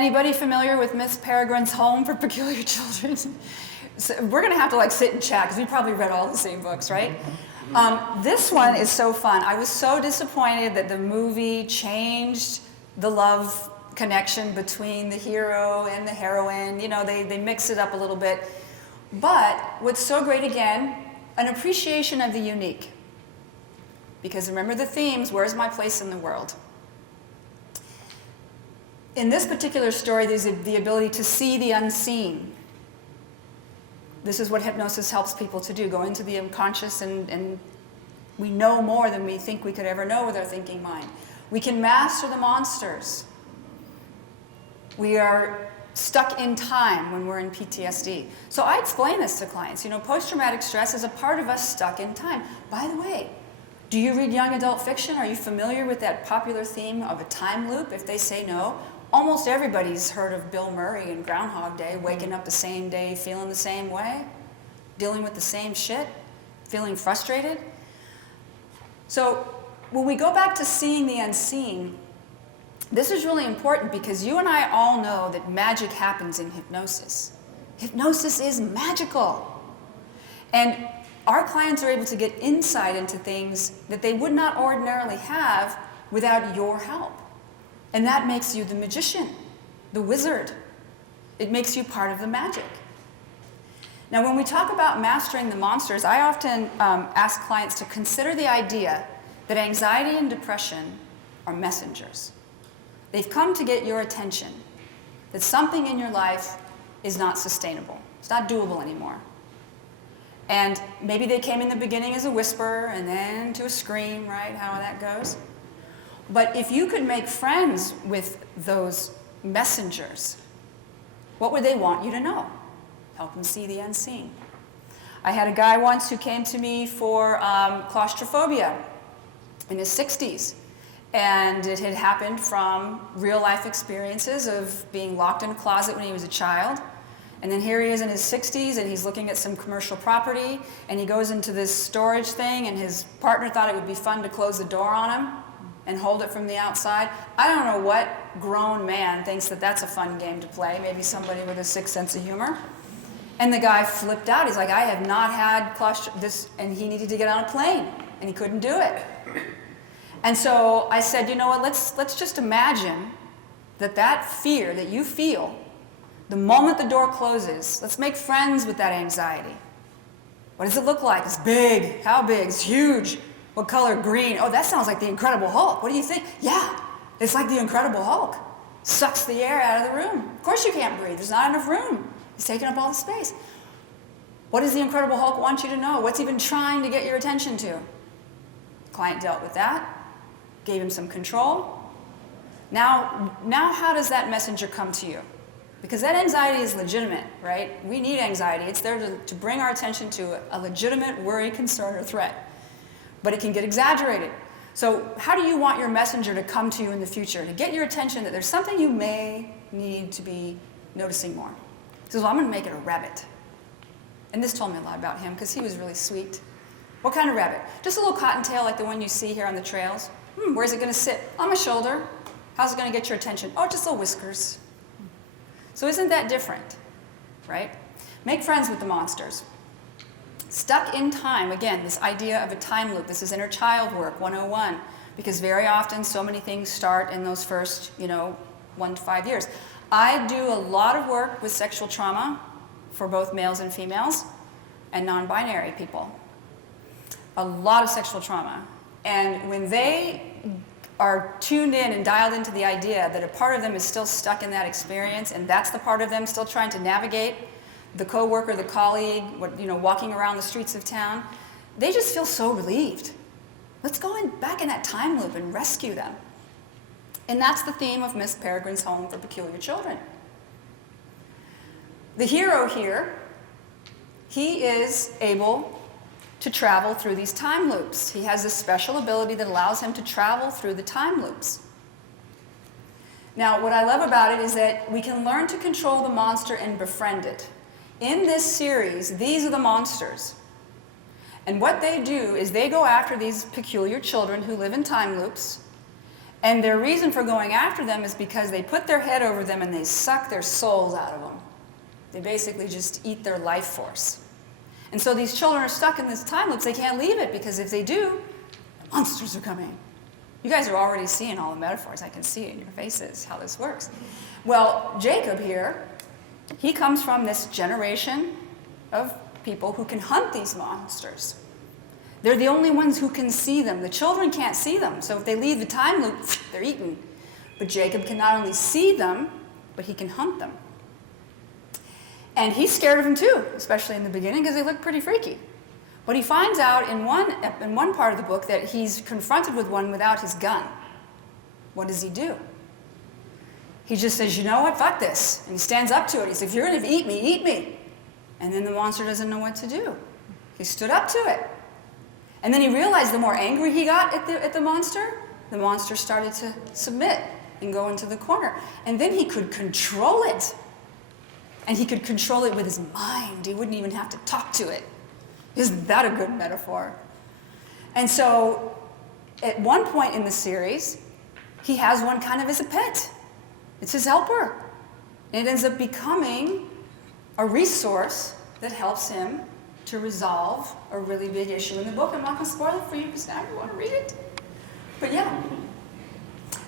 Anybody familiar with Miss Peregrine's Home for Peculiar Children? So we're going to have to like sit and chat because we probably read all the same books, right? This one is so fun. I was so disappointed that the movie changed the love connection between the hero and the heroine. You know, they mix it up a little bit. But what's so great, again, an appreciation of the unique. Because remember the themes, where's my place in the world? In this particular story, there's the ability to see the unseen. This is what hypnosis helps people to do, go into the unconscious, and we know more than we think we could ever know with our thinking mind. We can master the monsters. We are stuck in time when we're in PTSD. So I explain this to clients. You know, post-traumatic stress is a part of us stuck in time. By the way, do you read young adult fiction? Are you familiar with that popular theme of a time loop? If they say no, almost everybody's heard of Bill Murray and Groundhog Day, waking up the same day, feeling the same way, dealing with the same shit, feeling frustrated. So when we go back to seeing the unseen, this is really important because you and I all know that magic happens in hypnosis. Hypnosis is magical. And our clients are able to get insight into things that they would not ordinarily have without your help. And that makes you the magician, the wizard. It makes you part of the magic. Now, when we talk about mastering the monsters, I often ask clients to consider the idea that anxiety and depression are messengers. They've come to get your attention, that something in your life is not sustainable. It's not doable anymore. And maybe they came in the beginning as a whisper and then to a scream, right? How that goes. But if you could make friends with those messengers, what would they want you to know? Help them see the unseen. I had a guy once who came to me for claustrophobia in his 60s. And it had happened from real life experiences of being locked in a closet when he was a child. And then here he is in his 60s and he's looking at some commercial property and he goes into this storage thing and his partner thought it would be fun to close the door on him and hold it from the outside. I don't know what grown man thinks that that's a fun game to play, maybe somebody with a sick sense of humor. And the guy flipped out. He's like, I have not had this, and he needed to get on a plane and he couldn't do it. And so I said, you know what, let's just imagine that fear that you feel, the moment the door closes, let's make friends with that anxiety. What does it look like? It's big. How big? It's huge. What color? Green. Oh, that sounds like the Incredible Hulk. What do you think? Yeah, it's like the Incredible Hulk. Sucks the air out of the room. Of course you can't breathe. There's not enough room. He's taking up all the space. What does the Incredible Hulk want you to know? What's he been trying to get your attention to? The client dealt with that. Gave him some control. Now how does that messenger come to you? Because that anxiety is legitimate, right? We need anxiety. It's there to bring our attention to a legitimate worry, concern, or threat. But it can get exaggerated. So how do you want your messenger to come to you in the future, to get your attention that there's something you may need to be noticing more? He says, well, I'm going to make it a rabbit. And this told me a lot about him because he was really sweet. What kind of rabbit? Just a little cottontail like the one you see here on the trails. Where's it going to sit? On my shoulder. How's it going to get your attention? Oh, just little whiskers. So isn't that different, right? Make friends with the monsters. Stuck in time, again, this idea of a time loop. This is inner child work 101, because very often so many things start in those first, 1 to 5 years. I do a lot of work with sexual trauma for both males and females and non-binary people. A lot of sexual trauma. And when they are tuned in and dialed into the idea that a part of them is still stuck in that experience, and that's the part of them still trying to navigate the coworker, the colleague, walking around the streets of town, they just feel so relieved. Let's go back in that time loop and rescue them. And that's the theme of Miss Peregrine's Home for Peculiar Children. The hero here, he is able to travel through these time loops. He has this special ability that allows him to travel through the time loops. Now, what I love about it is that we can learn to control the monster and befriend it. In this series, these are the monsters. And what they do is they go after these peculiar children who live in time loops, And their reason for going after them is because they put their head over them and they suck their souls out of them. They basically just eat their life force. And so these children are stuck in this time loops. They can't leave it, because if they do, the monsters are coming. You guys are already seeing all the metaphors. I can see it in your faces how this works. Well, Jacob here, he comes from this generation of people who can hunt these monsters. They're the only ones who can see them. The children can't see them. So if they leave the time loop, they're eaten. But Jacob can not only see them, but he can hunt them. And he's scared of them too, especially in the beginning, because they look pretty freaky. But he finds out in one part of the book that he's confronted with one without his gun. What does he do? He just says, you know what, fuck this. And he stands up to it. He says, if you're going to eat me, eat me. And then the monster doesn't know what to do. He stood up to it. And then he realized the more angry he got at the monster started to submit and go into the corner. And then he could control it. And he could control it with his mind. He wouldn't even have to talk to it. Isn't that a good metaphor? And so, at one point in the series, he has one kind of as a pet. It's his helper. And it ends up becoming a resource that helps him to resolve a really big issue in the book. I'm not going to spoil it for you because now you want to read it. But yeah.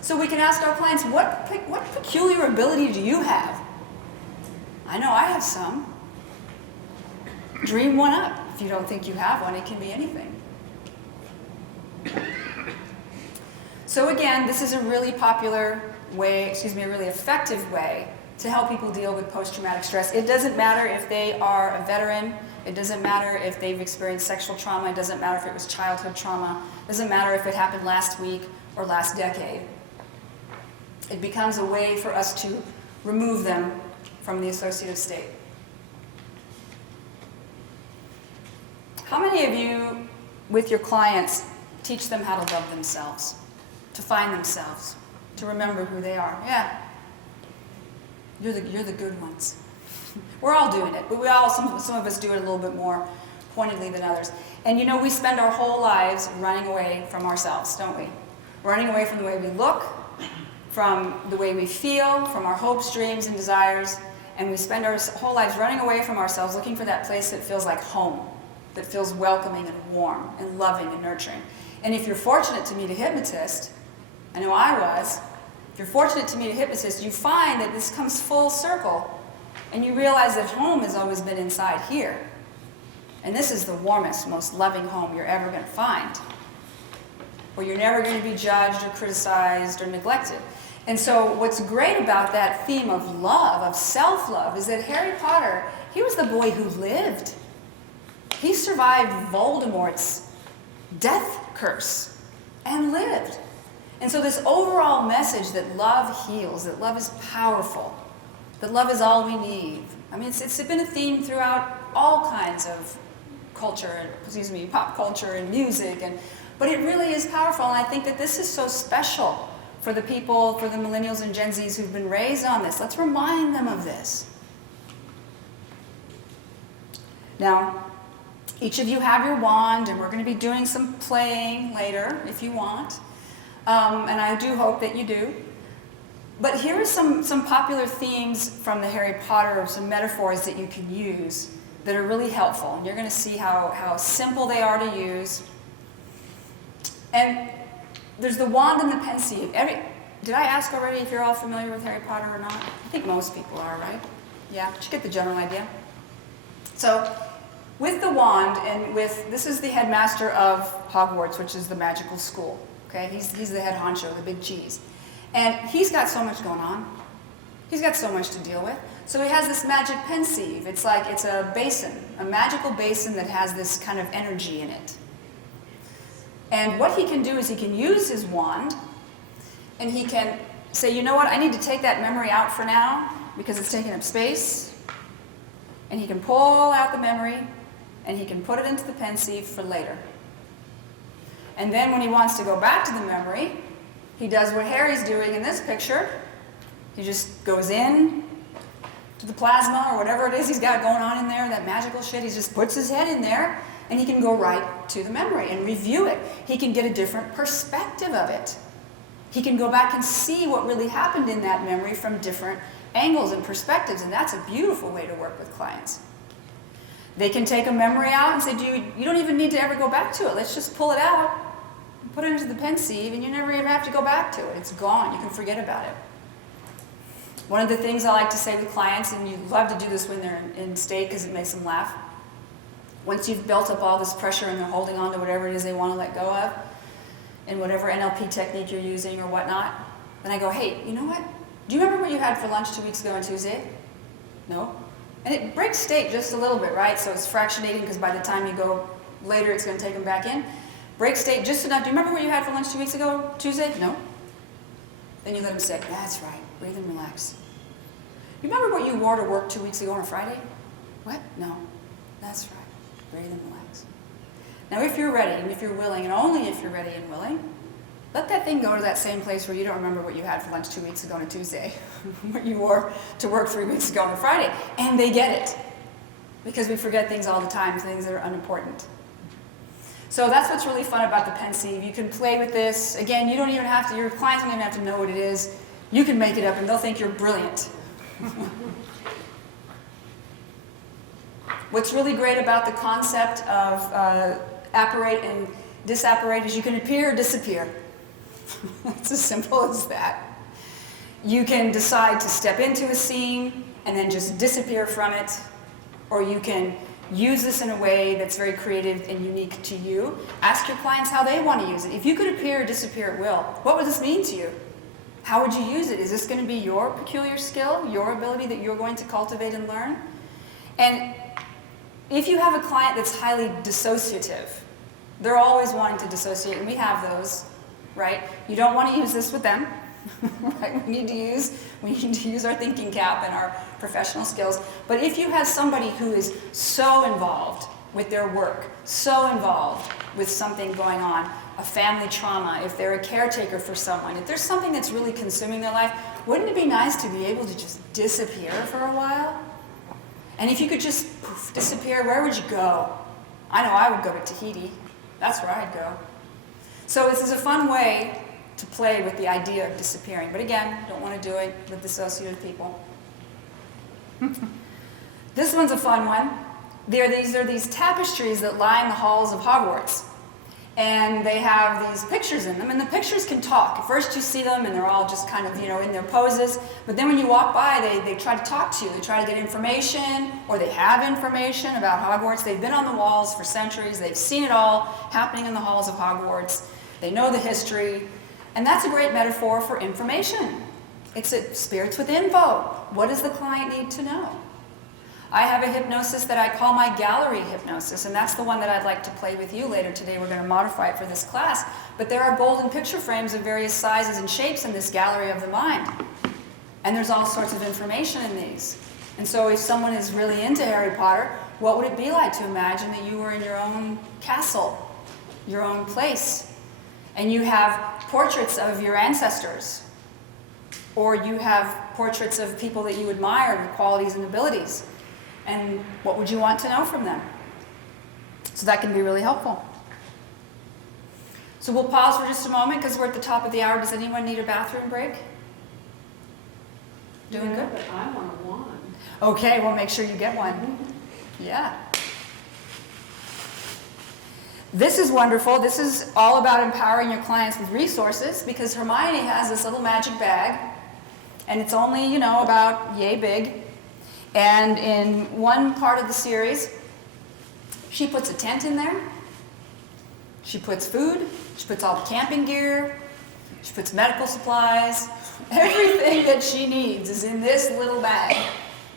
So we can ask our clients, what peculiar ability do you have? I know I have some. Dream one up. If you don't think you have one, it can be anything. So again, this is a really popular way, a really effective way to help people deal with post-traumatic stress. It doesn't matter if they are a veteran. It doesn't matter if they've experienced sexual trauma. It doesn't matter if it was childhood trauma. It doesn't matter if it happened last week or last decade. It becomes a way for us to remove them from the associative state. How many of you, with your clients, teach them how to love themselves, to find themselves, to remember who they are? Yeah. You're the good ones. We're all doing it, but some of us do it a little bit more pointedly than others. And you know, we spend our whole lives running away from ourselves, don't we? Running away from the way we look, from the way we feel, from our hopes, dreams, and desires. And we spend our whole lives running away from ourselves, looking for that place that feels like home, that feels welcoming and warm and loving and nurturing. And if you're fortunate to meet a hypnotist, I know I was, if you're fortunate to meet a hypnotist, you find that this comes full circle, and you realize that home has always been inside here. And this is the warmest, most loving home you're ever going to find, where you're never going to be judged or criticized or neglected. And so what's great about that theme of love, of self-love, is that Harry Potter, he was the boy who lived. He survived Voldemort's death curse and lived. And so this overall message that love heals, that love is powerful, that love is all we need. I mean, it's been a theme throughout all kinds of culture, pop culture and music, but it really is powerful. And I think that this is so special for the people, for the millennials and Gen Zs who've been raised on this. Let's remind them of this. Now, each of you have your wand, and we're going to be doing some playing later if you want. And I do hope that you do. But here are some popular themes from the Harry Potter, some metaphors that you can use that are really helpful. And you're going to see how simple they are to use. And there's the wand and the pensieve. Did I ask already if you're all familiar with Harry Potter or not? I think most people are, right? Yeah, but you get the general idea. So, with the wand, and this is the headmaster of Hogwarts, which is the magical school. Okay, he's the head honcho, the big cheese. And he's got so much going on. He's got so much to deal with. So he has this magic pensieve. It's a basin, a magical basin that has this kind of energy in it. And what he can do is he can use his wand, and he can say, you know what, I need to take that memory out for now because it's taking up space. And he can pull out the memory, and he can put it into the pensieve for later. And then when he wants to go back to the memory, he does what Harry's doing in this picture. He just goes in to the plasma or whatever it is he's got going on in there, that magical shit. He just puts his head in there, and he can go right to the memory and review it. He can get a different perspective of it. He can go back and see what really happened in that memory from different angles and perspectives, and that's a beautiful way to work with clients. They can take a memory out and say, you don't even need to ever go back to it. Let's just pull it out, put it into the pen sieve, and you never even have to go back to it. It's gone. You can forget about it. One of the things I like to say with clients, and you love to do this when they're in state because it makes them laugh, once you've built up all this pressure and they're holding on to whatever it is they want to let go of, in whatever NLP technique you're using or whatnot, then I go, hey, you know what? Do you remember what you had for lunch 2 weeks ago on Tuesday? No? And it breaks state just a little bit, right? So it's fractionating because by the time you go later, it's going to take them back in. Break state just enough. Do you remember what you had for lunch 2 weeks ago, Tuesday? No? Then you let them say, that's right. Breathe and relax. You remember what you wore to work 2 weeks ago on a Friday? What? No. That's right. Breathe and relax. Now, if you're ready, and if you're willing, and only if you're ready and willing, let that thing go to that same place where you don't remember what you had for lunch 2 weeks ago on a Tuesday, what you wore to work 3 weeks ago on a Friday. And they get it. Because we forget things all the time, things that are unimportant. So that's what's really fun about the pen sieve. You can play with this. Again, you don't even have to, your clients don't even have to know what it is. You can make it up and they'll think you're brilliant. What's really great about the concept of apparate and disapparate is you can appear or disappear. It's as simple as that. You can decide to step into a scene and then just disappear from it, or you can use this in a way that's very creative and unique to you. Ask your clients how they want to use it. If you could appear or disappear at will, what would this mean to you? How would you use it? Is this going to be your peculiar skill, your ability that you're going to cultivate and learn? And if you have a client that's highly dissociative, they're always wanting to dissociate, and we have those, right? You don't want to use this with them. Right? We need to use our thinking cap and our professional skills. But if you have somebody who is so involved with their work, so involved with something going on, a family trauma, if they're a caretaker for someone, if there's something that's really consuming their life, wouldn't it be nice to be able to just disappear for a while? And if you could just poof, disappear, where would you go? I know I would go to Tahiti. That's where I'd go. So this is a fun way to play with the idea of disappearing. But again, don't want to do it with dissociative people. This one's a fun one. These are these tapestries that line the halls of Hogwarts. And they have these pictures in them, and the pictures can talk. At first you see them, and they're all just kind of, in their poses. But then when you walk by, they try to talk to you. They try to get information, or they have information about Hogwarts. They've been on the walls for centuries. They've seen it all happening in the halls of Hogwarts. They know the history. And that's a great metaphor for information. It's spirits with info. What does the client need to know? I have a hypnosis that I call my gallery hypnosis, and that's the one that I'd like to play with you later today. We're going to modify it for this class. But there are golden picture frames of various sizes and shapes in this gallery of the mind. And there's all sorts of information in these. And so if someone is really into Harry Potter, what would it be like to imagine that you were in your own castle, your own place, and you have portraits of your ancestors, or you have portraits of people that you admire with qualities and abilities? And what would you want to know from them? So that can be really helpful. So we'll pause for just a moment because we're at the top of the hour. Does anyone need a bathroom break? Doing good? But I want one. Okay, we'll make sure you get one. Yeah. This is wonderful. This is all about empowering your clients with resources, because Hermione has this little magic bag, and it's only, about yay big. And in one part of the series, she puts a tent in there, she puts food, she puts all the camping gear, she puts medical supplies. Everything that she needs is in this little bag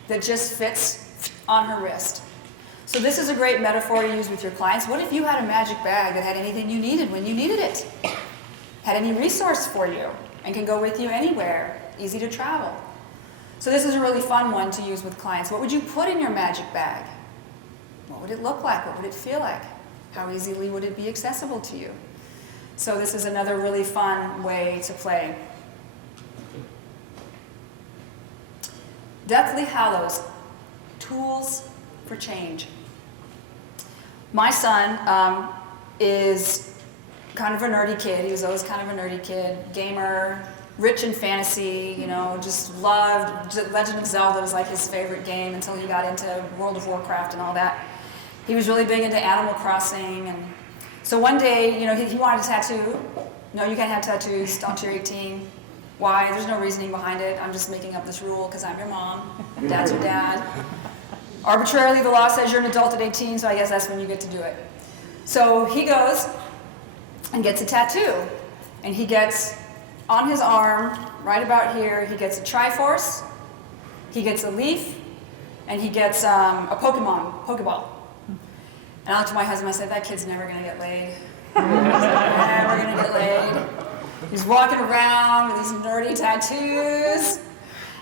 that just fits on her wrist. So this is a great metaphor to use with your clients. What if you had a magic bag that had anything you needed when you needed it? Had any resource for you and can go with you anywhere, easy to travel. So this is a really fun one to use with clients. What would you put in your magic bag? What would it look like? What would it feel like? How easily would it be accessible to you? So this is another really fun way to play. Deathly Hallows, tools for change. My son is kind of a nerdy kid. He was always kind of a nerdy kid, gamer, rich in fantasy, you know, just loved Legend of Zelda was like his favorite game until he got into World of Warcraft and all that. He was really big into Animal Crossing, and so one day, you know, he wanted a tattoo. No, you can't have tattoos until you're 18. Why? There's no reasoning behind it. I'm just making up this rule because I'm your mom. Dad's your dad. Arbitrarily, the law says you're an adult at 18, so I guess that's when you get to do it. So he goes and gets a tattoo, and he gets on his arm, right about here, he gets a Triforce, he gets a leaf, and he gets a Pokeball. And I looked at my husband, I said, that kid's never gonna get laid. Never gonna get laid. He's walking around with these nerdy tattoos.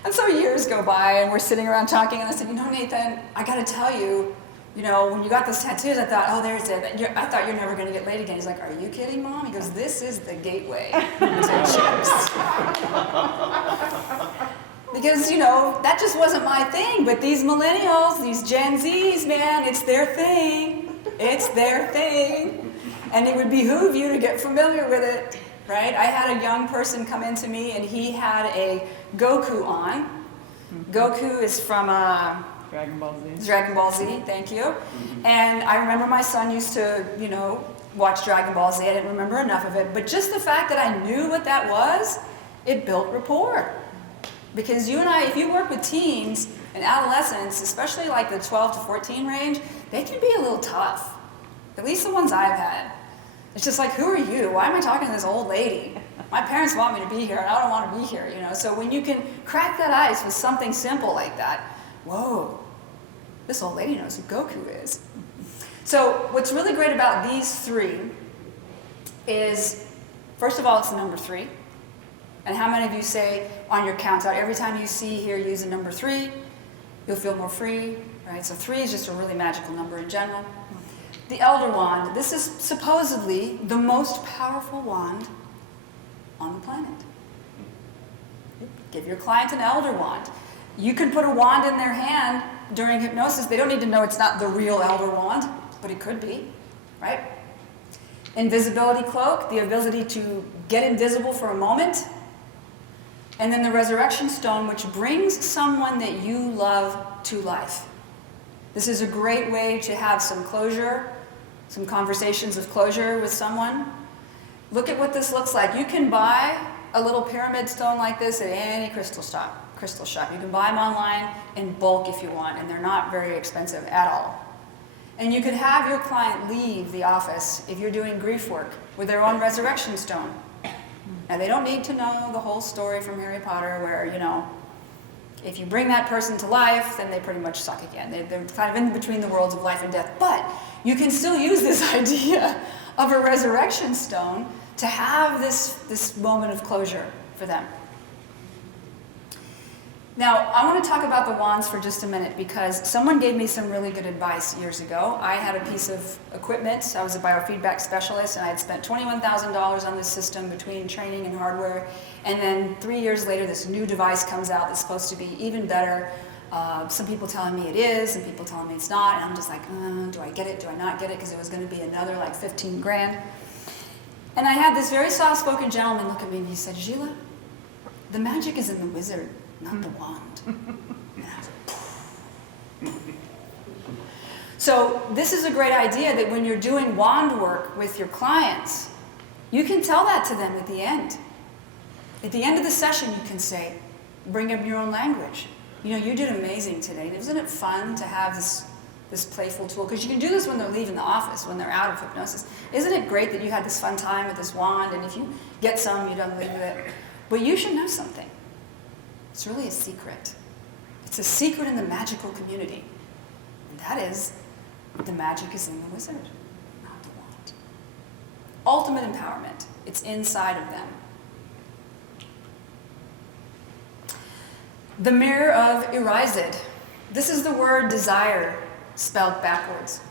And so years go by, and we're sitting around talking, and I said, you know, Nathan, I gotta tell you, you know, when you got those tattoos, I thought, oh, there's it. I thought you're never going to get laid again. He's like, are you kidding, Mom? He goes, this is the gateway to chicks. Because, you know, that just wasn't my thing. But these millennials, these Gen Zs, man, it's their thing. It's their thing. And it would behoove you to get familiar with it, right? I had a young person come into me, and he had a Goku on. Goku is from Dragon Ball Z. Dragon Ball Z, thank you. And I remember my son used to, you know, watch Dragon Ball Z. I didn't remember enough of it. But just the fact that I knew what that was, it built rapport. Because you and I, if you work with teens and adolescents, especially like the 12 to 14 range, they can be a little tough. At least the ones I've had. It's just like, who are you? Why am I talking to this old lady? My parents want me to be here, and I don't want to be here, you know? So when you can crack that ice with something simple like that, whoa, this old lady knows who Goku is. So what's really great about these three is, first of all, it's the number 3. And how many of you say on your count out, every time you see here use a number 3, you'll feel more free, right? So 3 is just a really magical number in general. The Elder Wand, this is supposedly the most powerful wand on the planet. Give your client an Elder Wand. You can put a wand in their hand during hypnosis. They don't need to know it's not the real Elder Wand, but it could be, right? Invisibility Cloak, the ability to get invisible for a moment. And then the Resurrection Stone, which brings someone that you love to life. This is a great way to have some closure, some conversations of closure with someone. Look at what this looks like. You can buy a little pyramid stone like this at any crystal shop. You can buy them online in bulk if you want, and they're not very expensive at all. And you could have your client leave the office if you're doing grief work with their own resurrection stone. Now, they don't need to know the whole story from Harry Potter where, you know, if you bring that person to life, then they pretty much suck again. They're kind of in between the worlds of life and death. But you can still use this idea of a resurrection stone to have this moment of closure for them. Now, I want to talk about the wands for just a minute because someone gave me some really good advice years ago. I had a piece of equipment. I was a biofeedback specialist, and I had spent $21,000 on this system between training and hardware. And then 3 years later, this new device comes out that's supposed to be even better. Some people telling me it is, some people telling me it's not. And I'm just like, do I get it? Do I not get it? Because it was going to be another like 15 grand. And I had this very soft-spoken gentleman look at me, and he said, Gila, the magic is in the wizard, not the wand. And I was like, so this is a great idea that when you're doing wand work with your clients, you can tell that to them at the end. At the end of the session, you can say, bring up your own language. You know, you did amazing today. Isn't it fun to have this playful tool? Because you can do this when they're leaving the office, when they're out of hypnosis. Isn't it great that you had this fun time with this wand, and if you get some, you don't leave with it? But you should know something. It's really a secret. It's a secret in the magical community. And that is, the magic is in the wizard, not the wand. Ultimate empowerment. It's inside of them. The mirror of Irizid. This is the word desire spelled backwards.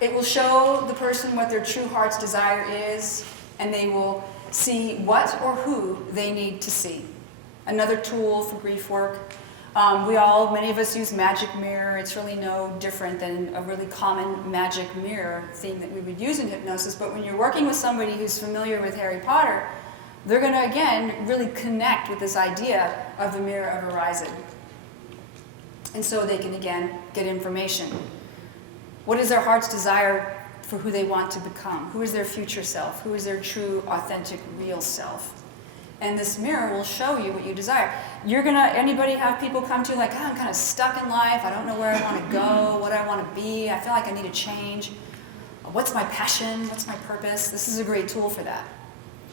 It will show the person what their true heart's desire is, and they will see what or who they need to see. Another tool for grief work. Many of us use magic mirror. It's really no different than a really common magic mirror theme that we would use in hypnosis. But when you're working with somebody who's familiar with Harry Potter, they're going to, again, really connect with this idea of the mirror of horizon. And so they can, again, get information. What is their heart's desire for who they want to become? Who is their future self? Who is their true, authentic, real self? And this mirror will show you what you desire. Anybody have people come to you like, I'm kind of stuck in life. I don't know where I want to go, what I want to be. I feel like I need a change. What's my passion? What's my purpose? This is a great tool for that.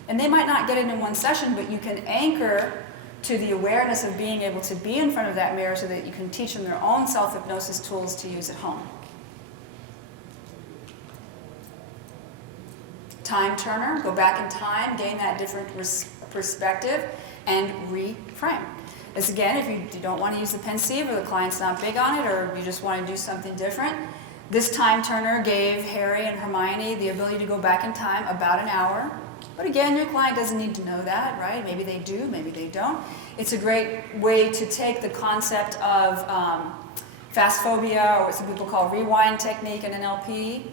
And they might not get it in one session, but you can anchor to the awareness of being able to be in front of that mirror so that you can teach them their own self-hypnosis tools to use at home. Time turner, go back in time, gain that different perspective, and reframe. As again, if you don't want to use the pensieve or the client's not big on it or you just want to do something different, this time turner gave Harry and Hermione the ability to go back in time about an hour. But again, your client doesn't need to know that, right? Maybe they do, maybe they don't. It's a great way to take the concept of fast phobia, or what some people call rewind technique in NLP,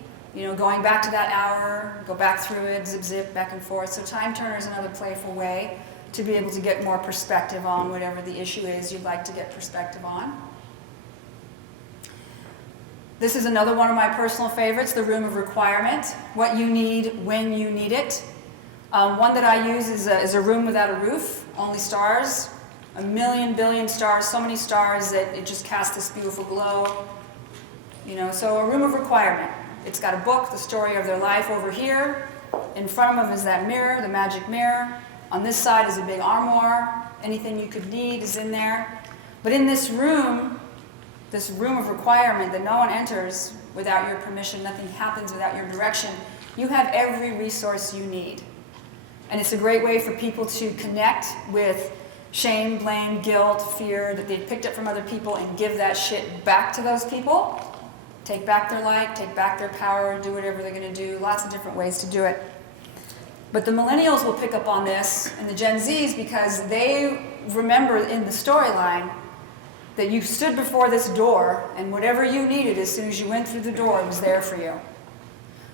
going back to that hour, go back through it, zip, zip, back and forth. So time turner is another playful way to be able to get more perspective on whatever the issue is you'd like to get perspective on. This is another one of my personal favorites, the room of requirement. What you need when you need it. One that I use is a room without a roof, only stars, 1,000,000 billion stars, so many stars that it just casts this beautiful glow. So a room of requirement. It's got a book, the story of their life over here. In front of them is that mirror, the magic mirror. On this side is a big armoire. Anything you could need is in there. But in this room of requirement that no one enters without your permission, nothing happens without your direction, you have every resource you need. And it's a great way for people to connect with shame, blame, guilt, fear that they've picked up from other people and give that shit back to those people. Take back their light, take back their power, do whatever they're going to do. Lots of different ways to do it. But the millennials will pick up on this, and the Gen Zs, because they remember in the storyline that you stood before this door, and whatever you needed as soon as you went through the door, it was there for you.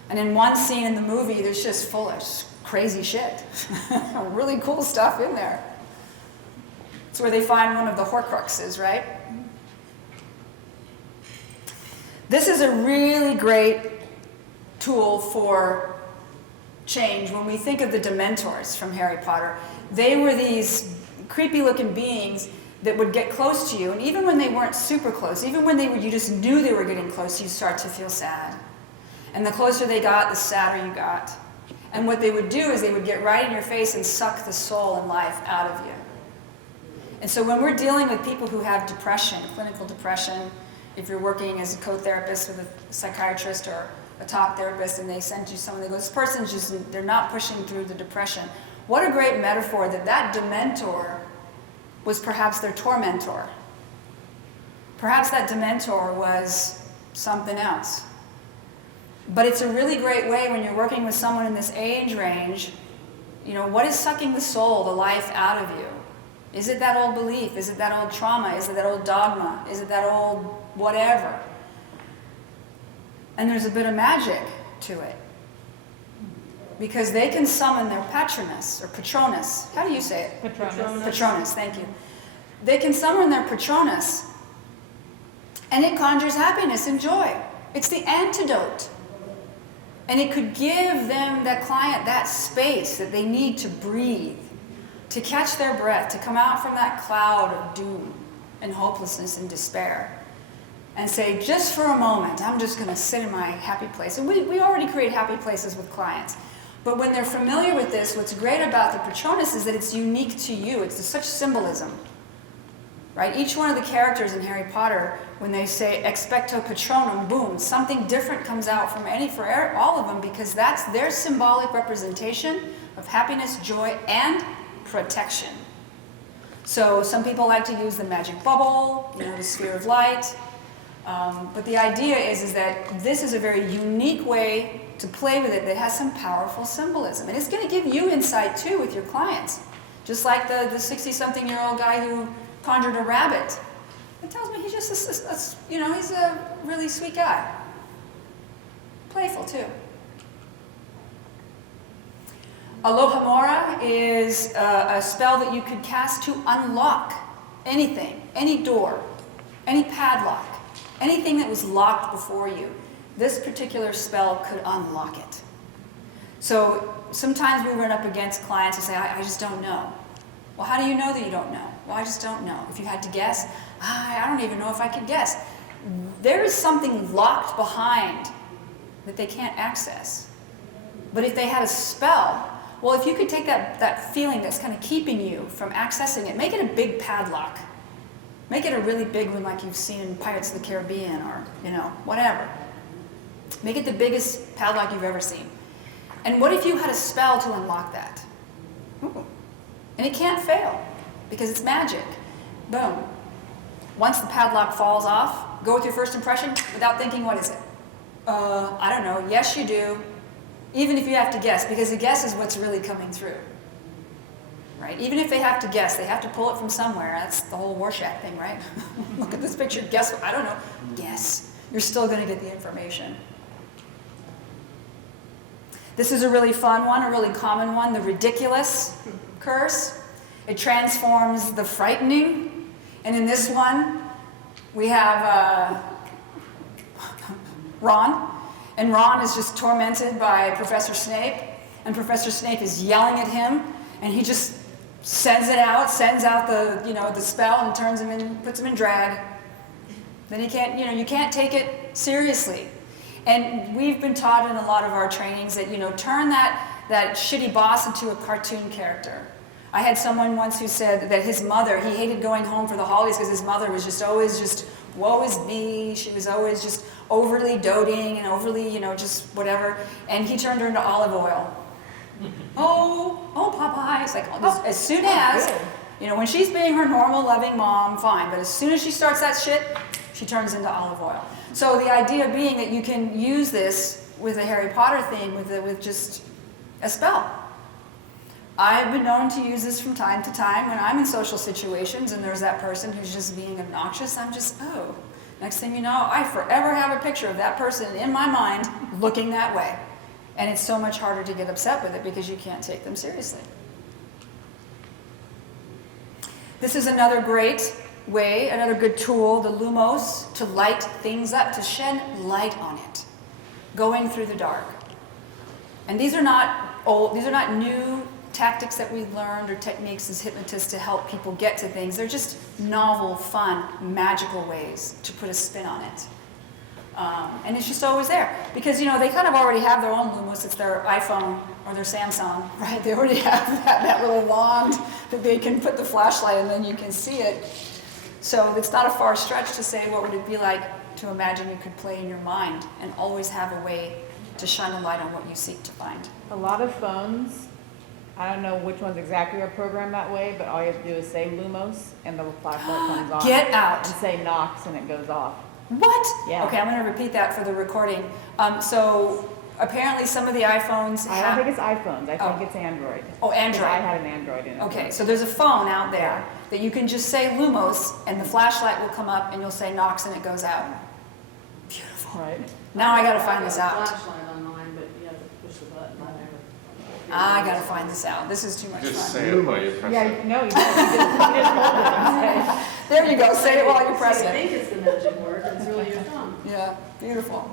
And in one scene in the movie, there's just full of crazy shit. Really cool stuff in there. It's where they find one of the Horcruxes, right? This is a really great tool for change. When we think of the Dementors from Harry Potter, they were these creepy looking beings that would get close to you, and even when they weren't super close, even when you just knew they were getting close, you start to feel sad. And the closer they got, the sadder you got. And what they would do is they would get right in your face and suck the soul and life out of you. And so when we're dealing with people who have depression, clinical depression, if you're working as a co-therapist with a psychiatrist or a talk therapist and they send you someone that goes, this person's just, they're not pushing through the depression. What a great metaphor that Dementor was perhaps their tormentor. Perhaps that Dementor was something else. But it's a really great way when you're working with someone in this age range, what is sucking the soul, the life out of you? Is it that old belief? Is it that old trauma? Is it that old dogma? Is it that old whatever? And there's a bit of magic to it. Because they can summon their patronus, or patronus. How do you say it? Patronus. Patronus, thank you. They can summon their patronus, and it conjures happiness and joy. It's the antidote. And it could give them, that client, that space that they need to breathe, to catch their breath, to come out from that cloud of doom and hopelessness and despair, and say, just for a moment, I'm just going to sit in my happy place. And we already create happy places with clients. But when they're familiar with this, what's great about the Patronus is that it's unique to you. It's such symbolism. Right? Each one of the characters in Harry Potter, when they say expecto patronum, boom, something different comes out for all of them, because that's their symbolic representation of happiness, joy, and protection. So some people like to use the magic bubble, the sphere of light. But the idea is that this is a very unique way to play with it that has some powerful symbolism. And it's going to give you insight, too, with your clients. Just like the 60-something-year-old guy who conjured a rabbit It tells me he's just, he's a really sweet guy. Playful too. Alohomora is a spell that you could cast to unlock anything, any door, any padlock, anything that was locked before you. This particular spell could unlock it. So sometimes we run up against clients who say, I just don't know. Well, how do you know that you don't know? Well, I just don't know. If you had to guess, I don't even know if I could guess. There is something locked behind that they can't access. But if they had a spell, well, if you could take that feeling that's kind of keeping you from accessing it, make it a big padlock. Make it a really big one like you've seen in Pirates of the Caribbean or, whatever. Make it the biggest padlock you've ever seen. And what if you had a spell to unlock that? Ooh. And it can't fail because it's magic. Boom. Once the padlock falls off, go with your first impression without thinking, what is it? I don't know. Yes, you do. Even if you have to guess, because the guess is what's really coming through. Right? Even if they have to guess, they have to pull it from somewhere. That's the whole Rorschach thing, right? Look at this picture. Guess what? I don't know. Guess. You're still going to get the information. This is a really fun one, a really common one, the ridiculous curse. It transforms the frightening. And in this one, we have Ron. And Ron is just tormented by Professor Snape. And Professor Snape is yelling at him. And he just sends out the spell and turns him in, puts him in drag. Then he can't, you can't take it seriously. And we've been taught in a lot of our trainings that, turn that shitty boss into a cartoon character. I had someone once who said that his mother, he hated going home for the holidays because his mother was just always just, woe is me. She was always just overly doting and overly, just whatever. And he turned her into olive oil. Oh, Popeye. It's like, as soon as, when she's being her normal, loving mom, fine. But as soon as she starts that shit, she turns into olive oil. So the idea being that you can use this with a Harry Potter theme, with just a spell. I've been known to use this from time to time when I'm in social situations and there's that person who's just being obnoxious. I'm just, next thing you know, I forever have a picture of that person in my mind looking that way. And it's so much harder to get upset with it because you can't take them seriously. This is another great way, another good tool, the lumos, to light things up, to shed light on it, going through the dark. And these are not new tactics that we learned or techniques as hypnotists to help people get to things. They're just novel, fun, magical ways to put a spin on it. And it's just always there. Because, they kind of already have their own lumos. It's their iPhone or their Samsung, right? They already have that little wand that they can put the flashlight and then you can see it. So it's not a far stretch to say what would it be like to imagine you could play in your mind and always have a way to shine a light on what you seek to find. A lot of phones, I don't know which ones exactly are programmed that way, but all you have to do is say Lumos and the flashlight comes on. Get out! And say Knox and it goes off. What? Yeah. Okay, I'm going to repeat that for the recording. So apparently some of the iPhones I don't think it's iPhones. I think it's Android. Oh, Android. I had an Android in it. Okay, so there's a phone out there that you can just say Lumos and the flashlight will come up and you'll say Knox and it goes out. Beautiful. Right. Now I got to find this out. Flashlight on mine, but you have to push the button. I got to find this out. This is too much Just fun. say it while you press Yeah, it. no, you don't. You just hold it and say. There you go. Say it while you press I it. think it's the magic word. It's really your thumb. Yeah, beautiful.